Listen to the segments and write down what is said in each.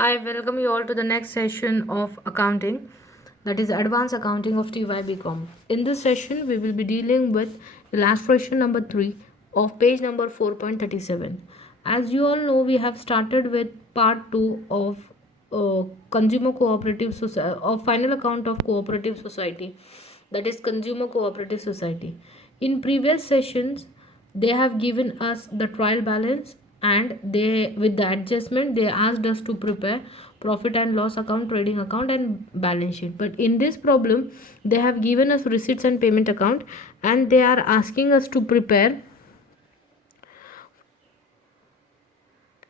Hi, welcome you all to the next session of accounting, that is advanced accounting of TYBCom. In this session, we will be dealing with illustration number 3 of page number 4.37. As you all know, we have started with part 2 of consumer cooperative society, of final account of cooperative society, that is consumer cooperative society. In previous sessions, they have given us the trial balance, and they, with the adjustment, they asked us to prepare profit and loss account, trading account and balance sheet. But in this problem, they have given us receipts and payment account, and they are asking us to prepare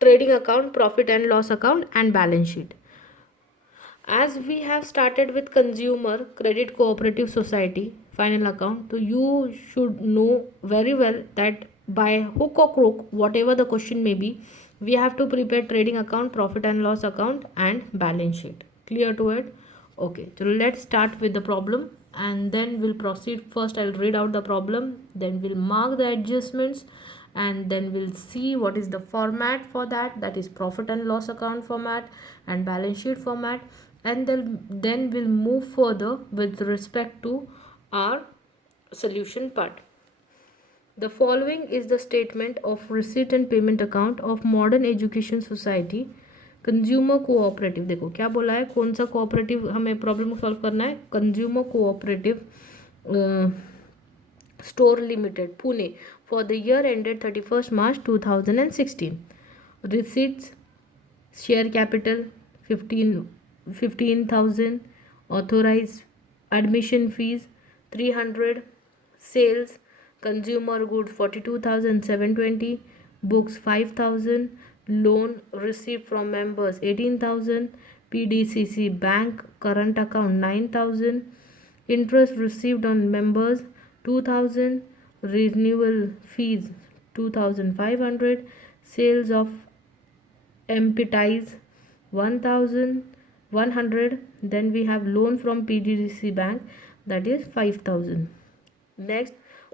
trading account, profit and loss account and balance sheet. As we have started with consumer credit cooperative society final account, so you should know very well that by hook or crook, whatever the question may be, we have to prepare trading account, profit and loss account and balance sheet. Clear to it? Okay, so let's start with the problem and then we'll proceed. First I'll read out the problem, then we'll mark the adjustments, and then we'll see what is the format for that, that is profit and loss account format and balance sheet format, and then we'll move further with respect to our solution part. The following is the statement of receipt and payment account of modern education society consumer cooperative. देखो क्या बोला है, कौन सा cooperative हमें problem को solve करना है, consumer cooperative store limited Pune for the year ended 31st March 2016. Receipts, share capital 15,000, authorized admission fees 300, sales consumer goods 42,720, books 5,000, loan received from members 18,000, PDCC bank current account 9,000, interest received on members 2,000, renewal fees 2,500, sales of empties 1,100, then we have loan from PDCC bank, that is 5,000. Next,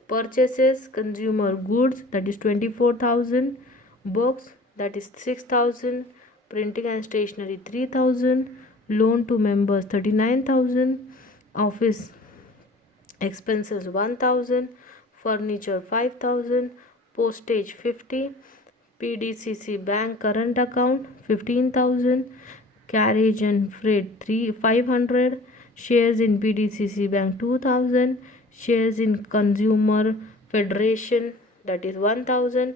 purchases consumer goods, that is 24,000, books, that is 6,000, printing and stationery 3,000, loan to members 39,000, office expenses 1,000, furniture 5,000, postage 50, PDCC bank current account 15,000, carriage and freight 500, shares in PDCC bank 2,000, shares in consumer federation, that is 1,000,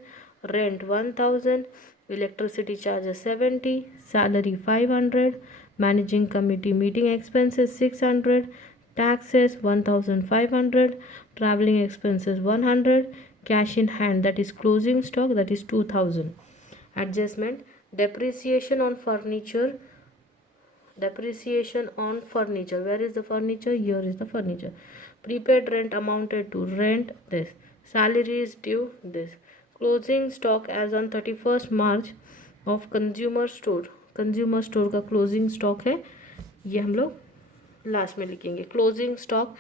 rent 1,000, electricity charges 70, salary 500, managing committee meeting expenses 600, taxes 1,500, traveling expenses 100, cash in hand, that is closing stock, that is 2,000. Adjustment, depreciation on furniture, where is the furniture, here is the furniture. Prepaid rent amounted to rent this, salary is due this, closing stock as on 31st March of consumer store का closing stock है, ये हम लोग last में लिखेंगे. Closing stock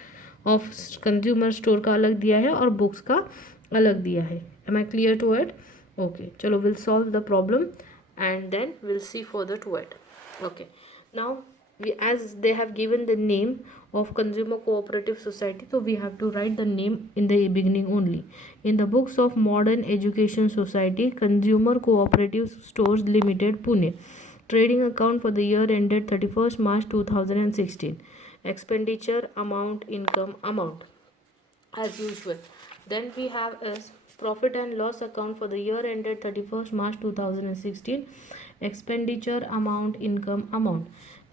of consumer store का अलग दिया है और बुक्स का अलग दिया है. Am I clear to it? Okay, चलो will solve the problem and then will see further to it. Okay, now as they have given the name of consumer cooperative society, so we have to write the name in the beginning only. In the books of modern education society consumer cooperative stores limited Pune, trading account for the year ended 31st March 2016, expenditure amount, income amount as usual. Then we have as profit and loss account for the year ended 31st March 2016, expenditure amount, income amount.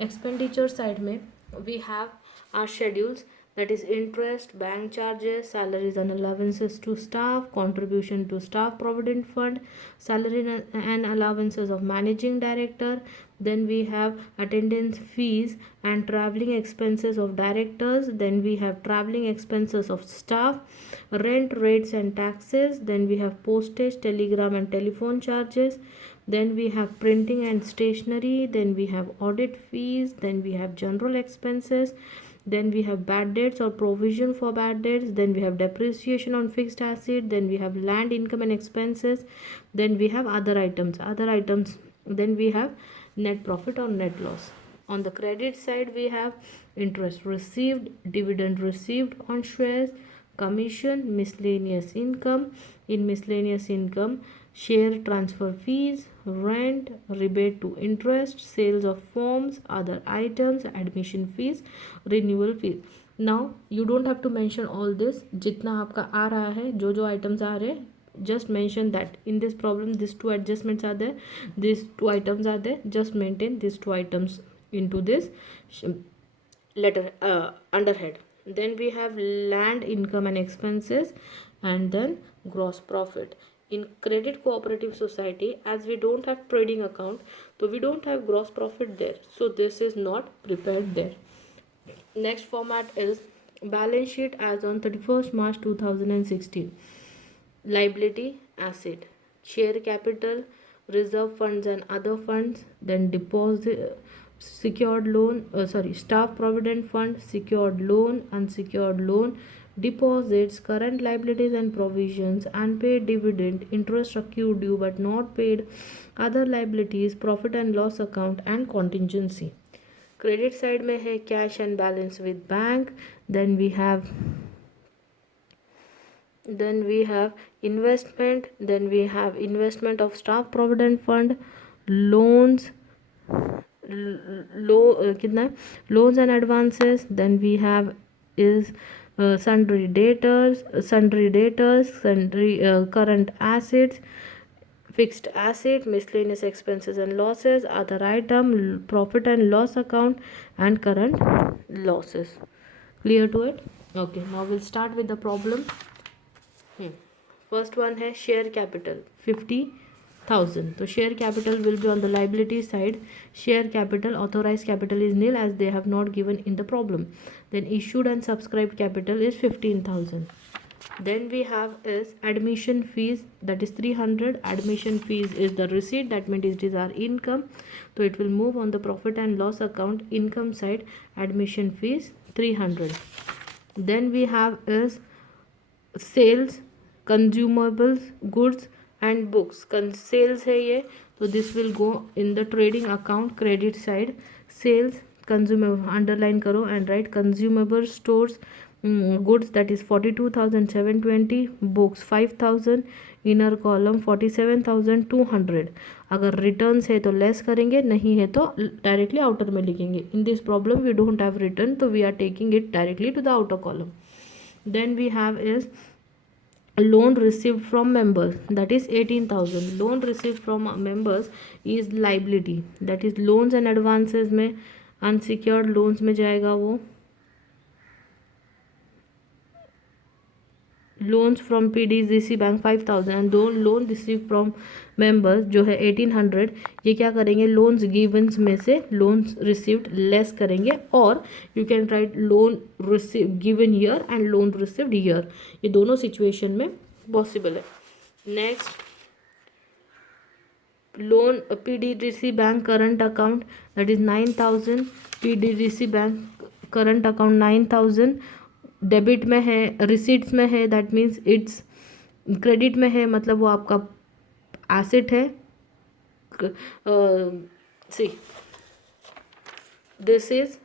Expenditure side में we have our schedules, that is interest, bank charges, salaries and allowances to staff, contribution to staff provident fund, salary and allowances of managing director. Then we have attendance fees and traveling expenses of directors. Then we have traveling expenses of staff, rent, rates and taxes. Then we have postage, telegram and telephone charges. Then we have printing and stationery. Then we have audit fees. Then we have general expenses. Then we have bad debts or provision for bad debts. Then we have depreciation on fixed asset. Then we have land income and expenses. Then we have other items. Then we have net profit or net loss. On the credit side, we have interest received, dividend received on shares, commission, miscellaneous income. In miscellaneous income, share transfer fees, rent, rebate to interest, sales of forms, other items, admission fees, renewal fees. Now you don't have to mention all this. जितना आपका आ रहा है, जो जो items आ रहे हैं, just mention that in this problem these two adjustments are there, these two items are there, just maintain these two items into this letter underhead. Then we have land income and expenses, and then gross profit. In credit cooperative society, as we don't have trading account, so we don't have gross profit there, so this is not prepared there. Next format is balance sheet as on 31st March 2016. Liability, asset, share capital, reserve funds and other funds, then deposit, secured loan, staff provident fund, secured loan, unsecured loan, deposits, current liabilities and provisions, unpaid dividend, interest accrued due but not paid, other liabilities, profit and loss account and contingency. Credit side में है cash and balance with bank. Then we have investment. Then we have investment of staff provident fund, loans, कितना loans and advances. Then we have is sundry debtors, current assets, fixed asset, miscellaneous expenses and losses, other item, profit and loss account and current losses. Clear to it? Okay, now we'll start with the problem. First one है share capital 50,000. So share capital will be on the liability side. Share capital, authorized capital is nil as they have not given in the problem. Then issued and subscribed capital is 15,000. Then we have is admission fees, that is 300. Admission fees is the receipt, that means it is our income, so it will move on the profit and loss account income side. Admission fees 300. Then we have is sales, consumables, goods and books. Sales है ये, तो this will go in the trading account credit side. Sales, consumable, underline करो and write consumable stores, goods, that is 42,720, books 5,000, inner column 47,200. अगर returns है तो less करेंगे, नहीं है तो डायरेक्टली आउटर में लिखेंगे. In this problem we don't have return, तो we are taking it directly to the outer column. Then we have is loan received from members, that is 18,000. loan received from members is liability, that is loans and advances में unsecured loans में जाएगा वो. Loans from PDCC bank 5,000 and दो loan receive from members जो है 1,800. ये क्या करेंगे, लोन्स गिवन्स में से लोन्स रिसीव्ड लेस करेंगे, और you can write loan receive given year and loan received year. ये दोनों सिचुएशन में पॉसिबल है. Next loan PDDC bank current account, that is 9,000. PDDC bank current account 9,000. Debit में है, रिसीट्स में है, दैट मीन्स इट्स क्रेडिट में है, मतलब वो आपका एसेट है. See this is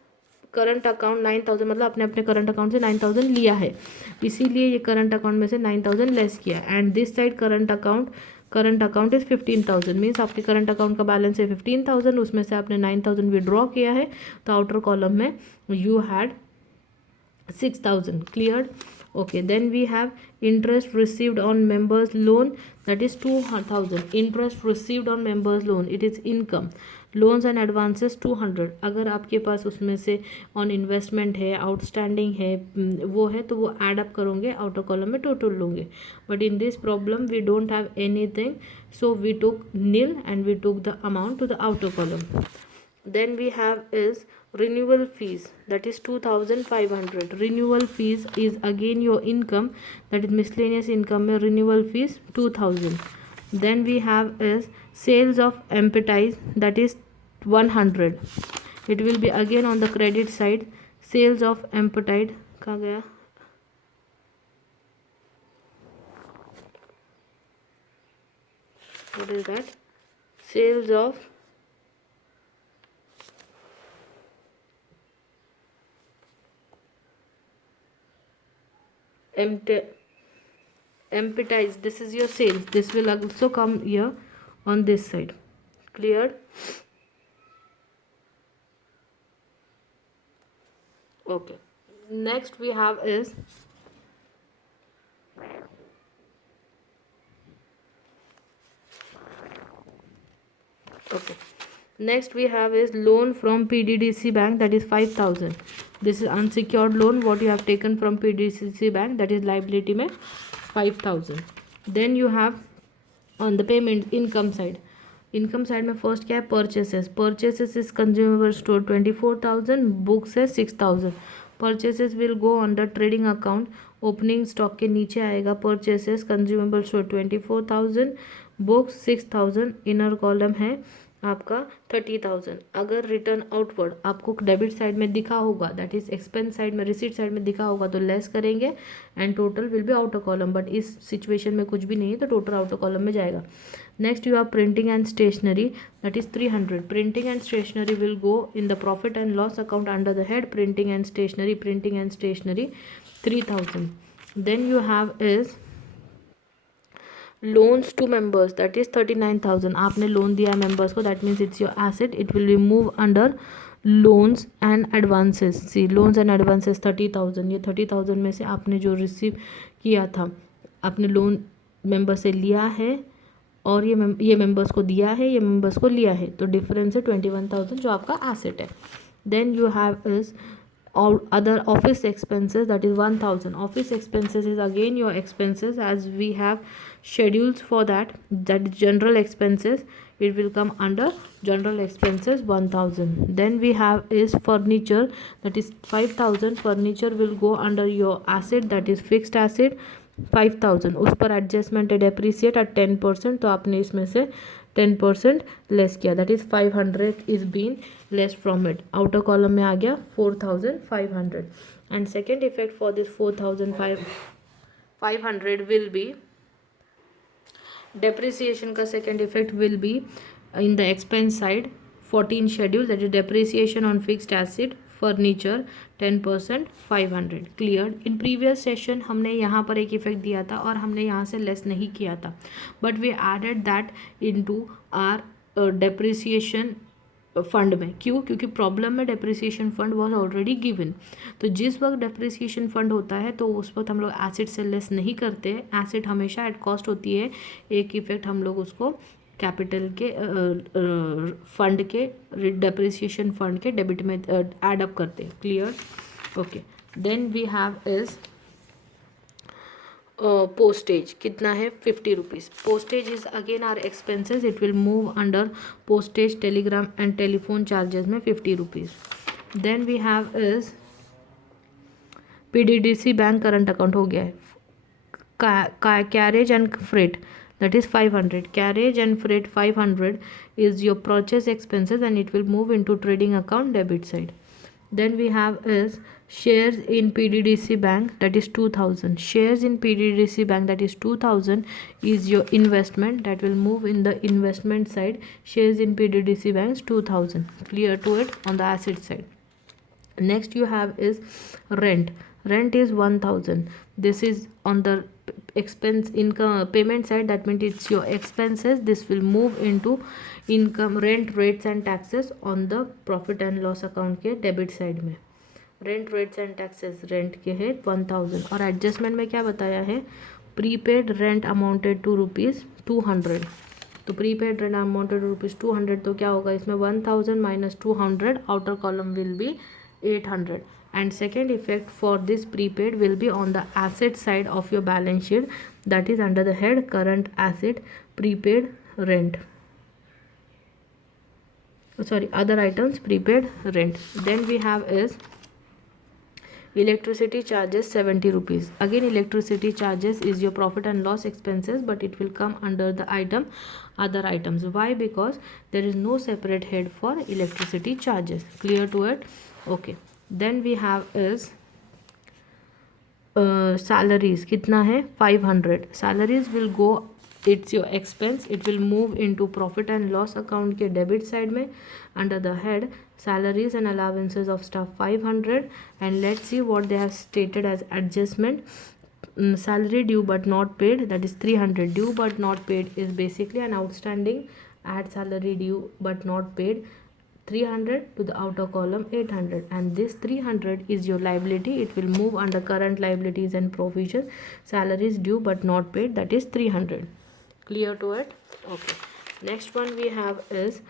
current account 9,000, मतलब अपने अपने करंट अकाउंट से 9,000 लिया है, इसीलिए ये करंट अकाउंट में से 9,000 लेस किया. And this side current account is 15,000, means आपके करंट अकाउंट का बैलेंस है 15,000, उसमें से आपने 9,000 विड्रॉ किया है, तो आउटर कॉलम में you had 6,000. cleared? Okay, then we have interest received on members loan, that is 2,000. interest received on members loan, it is income. loans and advances 200. अगर आपके पास उसमें से ऑन इन्वेस्टमेंट है, आउटस्टैंडिंग है, वो है, तो वो एड अप करोगे, आउटर कॉलम में टोटल लोगे. But in this problem we don't have anything, so we took nil and we took the amount to the outer column. Then we have is renewal fees, that is 2,500. renewal fees is again your income, that is miscellaneous income में renewal fees 2,000. then we have is sales of empathize, that is 100. it will be again on the credit side. sales of empathize कहाँ गया, what is that, sales of Empatize, this is your sales, this will also come here on this side. Cleared? Okay, next we have is okay, next we have is loan from PDDC bank, that is 5,000. this is unsecured loan what you have taken from PDDC bank, that is liability mein 5,000. then you have on the payment income side में first क्या है, purchases is consumable store 24,000, books है 6,000. Purchases will go under trading account, opening stock के नीचे आएगा purchases consumable store 24,000, books 6,000, inner column है आपका 30,000. अगर रिटर्न आउटवर्ड आपको डेबिट साइड में दिखा होगा, दैट इज एक्सपेंस साइड में, रिसीट साइड में दिखा होगा तो लेस करेंगे and total will be outer column. But इस सिचुएशन में कुछ भी नहीं है तो टोटल आउटर कॉलम में जाएगा. Next you have printing and stationery, that is 300. Printing and stationery will go in the profit and loss account under the head printing and stationery. Printing and stationery 3,000. Then you have is loans to members, that is 39,000. आपने loan दिया members को, that means it's your asset, it will be move under loans and advances. See loans and advances 30,000. ये 30,000 में से आपने जो receive किया था, आपने लोन मेंबर से लिया है और ये मेंबर्स को दिया है, ये मेंबर्स को लिया है, तो डिफरेंस है 21,000 जो आपका एसेट है. Then you have is other office expenses, that is 1,000. office expenses is again your expenses as we have schedules for that is general expenses, it will come under general expenses 1,000. then we have is furniture, that is 5,000. furniture will go under your asset, that is fixed asset 5,000. उस पर adjustment depreciate eight 10%, तो आपने इसमें से 10% less किया, that is 500 is been less from it. Outer column में आ गया 4,500. And second effect for this 4,500 will be depreciation का second effect will be in the expense side 14 schedule, that is depreciation on fixed asset furniture 10% 500. Clear? In previous session हमने यहाँ पर एक effect दिया था और हमने यहाँ से लेस नहीं किया था, but we added that into our depreciation fund में. क्यों? क्योंकि प्रॉब्लम में depreciation fund was already given. तो जिस वक्त डेप्रिसिएशन फंड होता है तो उस वक्त हम लोग एसेट से लेस नहीं करते. एसेट हमेशा एट कॉस्ट होती है. एक इफेक्ट हम लोग उसको कैपिटल के फंड के डेप्रिसिएशन फंड के डेबिट में ऐड अप करते हैं. Clear? Okay. Then we have is postage. कितना है? 50 rupees. Postage is again our expenses, it will move under postage, telegram and telephone charges में 50 rupees. Then we have is PDDC bank current account हो गया है. Carriage and freight, that is 500. carriage and freight 500 is your purchase expenses and it will move into trading account debit side. Then we have is shares in PDDC bank, that is 2,000. shares in PDDC bank, that is 2,000 is your investment, that will move in the investment side. shares in PDDC bank is 2,000. clear to it on the asset side. Next you have is rent. Rent is 1,000. this is on the expense income payment side, that means it's your expenses. this will move into income, rent, rates and taxes on the profit and loss account के debit side में. rent, rates and taxes rent के है 1,000. और adjustment में क्या बताया है? prepaid rent amounted to ₹200. तो प्रीपेड रेंट अमाउंटेड टू ₹200, तो क्या होगा इसमें? 1,000 minus 200, outer column will be 800. and second effect for this prepaid will be on the asset side of your balance sheet, that is under the head current asset prepaid rent, other items prepaid rent. then we have is electricity charges 70 rupees. again electricity charges is your profit and loss expenses, but it will come under the item other items. why? because there is no separate head for electricity charges. clear to it? okay. then we have is salaries. कितना है? 500. salaries will go, it's your expense, it will move into profit and loss account के debit side में under the head salaries and allowances of staff 500. and let's see what they have stated as adjustment. salary due but not paid, that is 300. Due but not paid is basically an outstanding. Add salary due but not paid 300 to the outer column 800, and this 300 is your liability. It will move under current liabilities and provision. Salaries due but not paid, that is 300. Clear to it? Okay. Next one we have is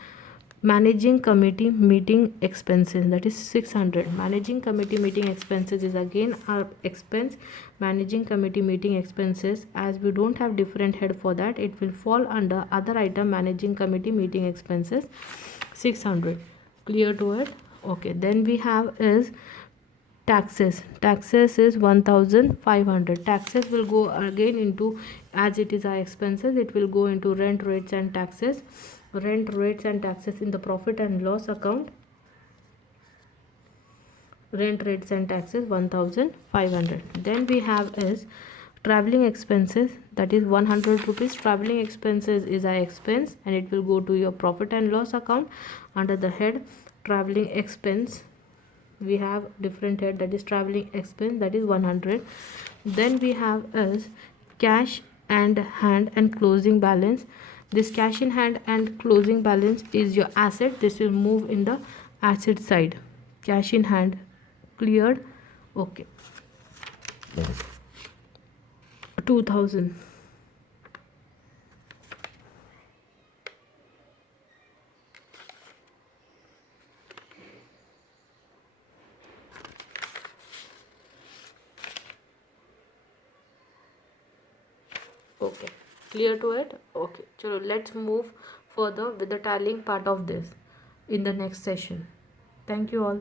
managing committee meeting expenses, that is 600. Managing committee meeting expenses is again our expense. Managing committee meeting expenses, as we don't have different head for that, it will fall under other item, managing committee meeting expenses 600. Clear to it? Okay. Then we have is taxes. Taxes is 1500. Taxes will go again into, as it is our expenses, it will go into rent, rates and taxes. Rent, rates and taxes in the profit and loss account. Rent, rates and taxes 1500. Then we have is traveling expenses, that is 100 rupees. Traveling expenses is our expense and it will go to your profit and loss account under the head traveling expense. We have different head, that is traveling expense, that is 100. Then we have is cash and hand and closing balance. This cash in hand and closing balance is your asset. This will move in the asset side. Cash in hand cleared. Okay. 2000. Okay, clear to it? Okay, so let's move further with the tallying part of this in the next session. Thank you all.